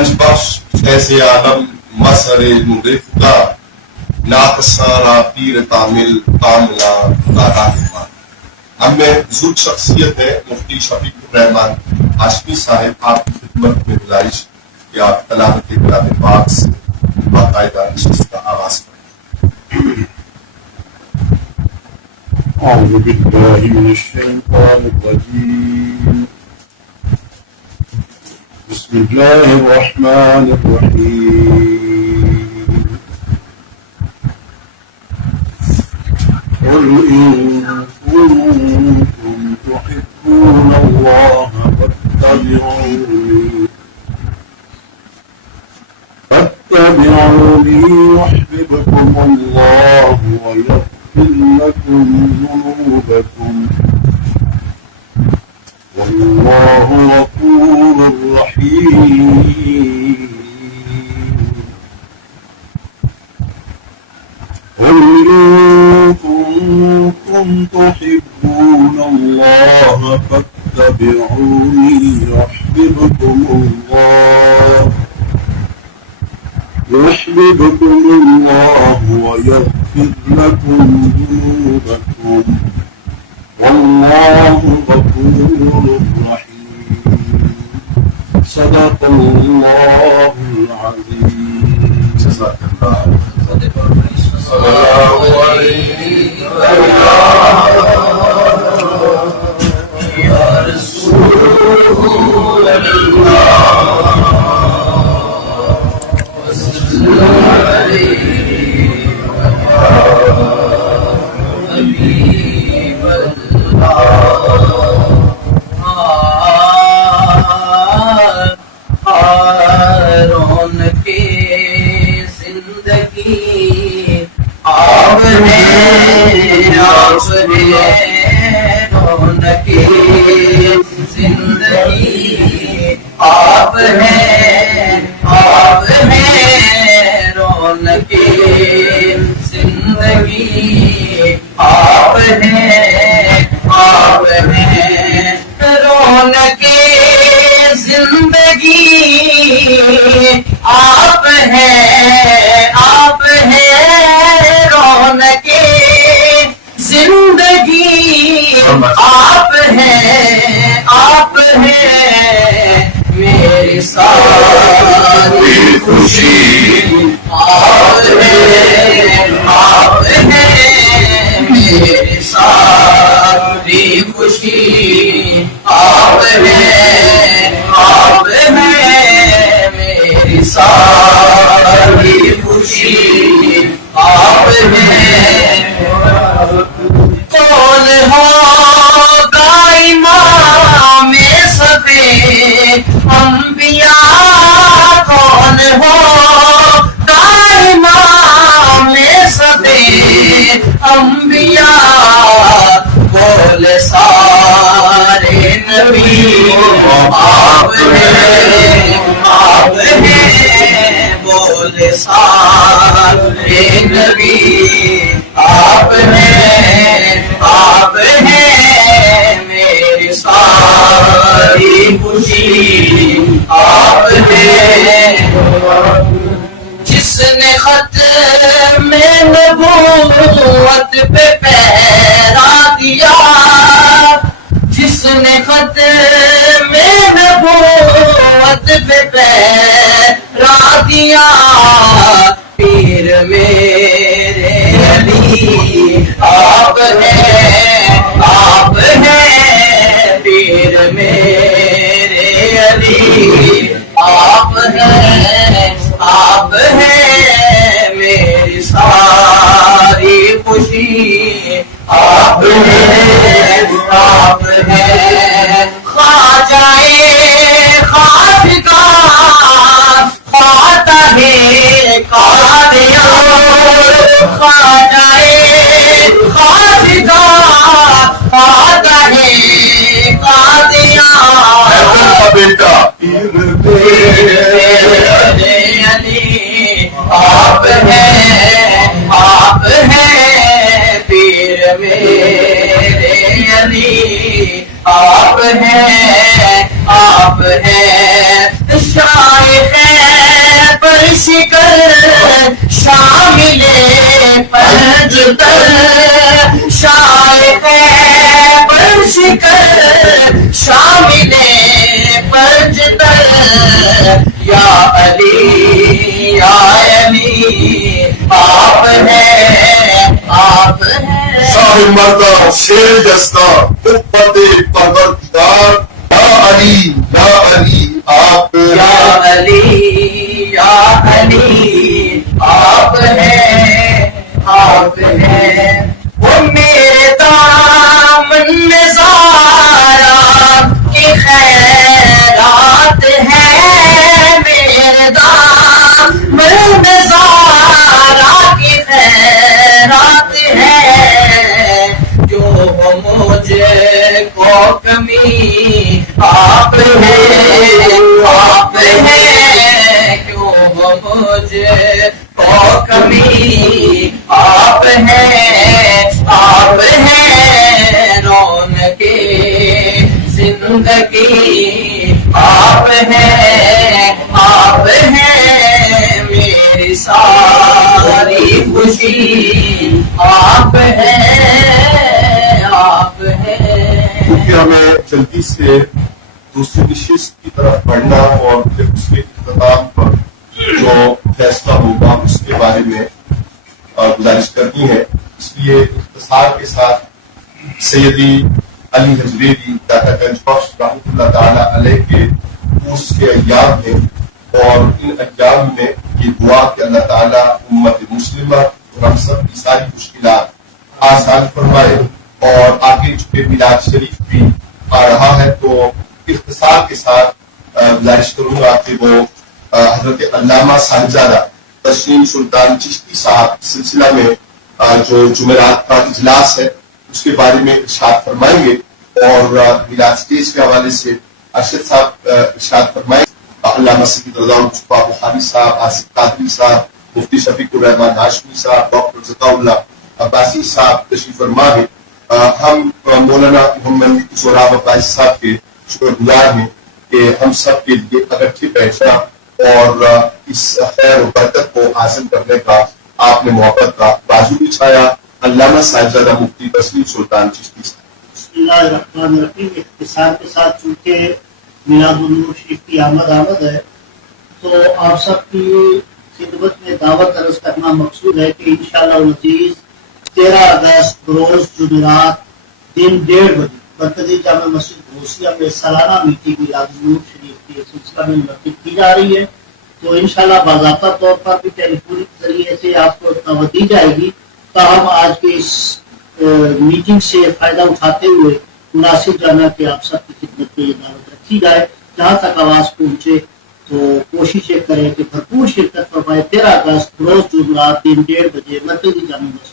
گنج بخش فیض عالم مظہر مغرفہ ناقصانہ پیر تامل تاملہ دادا رحمان. ہم میں بزرگ شخصیت ہے مفتی شفیق الرحمان ہاشمی صاحب. آپ کی خدمت میں گزارش کہ آپ تلاوت کلام پاک سے باقاعدہ نشست کا آغاز کریں. اعوذ باللہ من الشیطان الرجیم. بسم اللہ الرحمن الرحیم. قل إن كنتم تحبون الله فاتبعوني يحببكم الله ويغفر لكم ذنوبكم والله غفور رحيم. قل إن كنتم تحبون الله فاتبعوني يحببكم الله ويغفر لكم ذنوبكم والله غفور رحيم. صدق الله العظيم. جزاک اللہ. صلی اللہ علیہ یا رسول اللہ آپ ہیں شائخ شکر شامل پنجتر شاہ خیبر شکر شامل پنجتر یا علی یا علی آپ ہیں آپ ہیں شاہ مردہ شیر جستا قوت پروردگار یا علی آپ یا علی یا علی آپ ہیں آپ ہیں وہ میرے دامن میں زارا کی خیرات ہے میرے دامن میں زارا کی خیرات ہے جو مجھے کو کمی آپ ہیں آپ ہیں کیوں مجھے کو کمی آپ ہیں رونق زندگی آپ ہیں میری ساری خوشی آپ ہیں آپ ہیں کیونکہ ہمیں جلدی سے دوسری نشست کی طرف بڑھنا اور پھر اس کے اختتام پر جو فیصلہ ہوگا اس کے بارے میں گزارش کرنی ہے، اس لیے اختصار کے ساتھ سیدی علی حجویری داتا گنج بخش رحمۃ اللہ تعالیٰ علیہ کے اس کے ایام ہیں، اور ان ایام میں یہ دعا کہ اللہ تعالیٰ امت مسلمہ اور ہم سب کی ساری مشکلات آسان فرمائے، اور آگے چونکہ میلاد شریف بھی آ رہا ہے تو اختصار کے ساتھ گزارش کروں گا کہ وہ حضرت علامہ صاحبزادہ تسلیم سلطان چشتی صاحب سلسلہ میں جو جمعرات کا اجلاس ہے اس کے بارے میں ارشاد فرمائیں گے، اور میلاد اسٹیج کے حوالے سے ارشد صاحب ارشاد فرمائیں گے۔ علامہ سید رضا مصطفیٰ بخاری صاحب، آصف قادری صاحب، مفتی شفیق الرحمان ہاشمی صاحب، ڈاکٹر ذکاء اللہ عباسی صاحب تشریف فرما ہے۔ ہم مولانا محمد سہراب عباسی صاحب کے شکر گزار ہیں کہ ہم سب کے لیے اکٹھے بیٹھنا اور اس خیر و برکت کو حاصل کرنے کا آپ نے محبت کا بازو بچھایا۔ علامہ صاحبزادہ مفتی تسلیم سلطان چشتی صاحب۔ بسم اللہ الرحمن الرحیم۔ اختصار کے ساتھ چونکہ میلاد النور شریف کی آمد ہے تو آپ سب کی خدمت میں دعوت عرض کرنا مقصود ہے کہ انشاءاللہ العزیز 13 اگست بروز جمعرات دن 1:30 بجے مرکزی جامع مسجد گھوسیہ میں سالانہ میٹنگ میلاد النور شریف کے سلسلہ میں منعقد کی جا رہی ہے، تو انشاءاللہ باضابطہ طور پر بھی ٹیلی فونک ذریعے سے آپ کو دعوت دی جائے گی۔ تاہم آج کی اس میٹنگ سے فائدہ اٹھاتے ہوئے مناسب جانا کہ آپ سب کی خدمت میں یہ دعوت رکھی جائے، جہاں تک آواز پہنچے تو کوششیں کریں کہ بھرپور شرکت فرمائے۔ 13 اگست روز جمعرات دن 1:30 بجے مرکزی جامع مسجد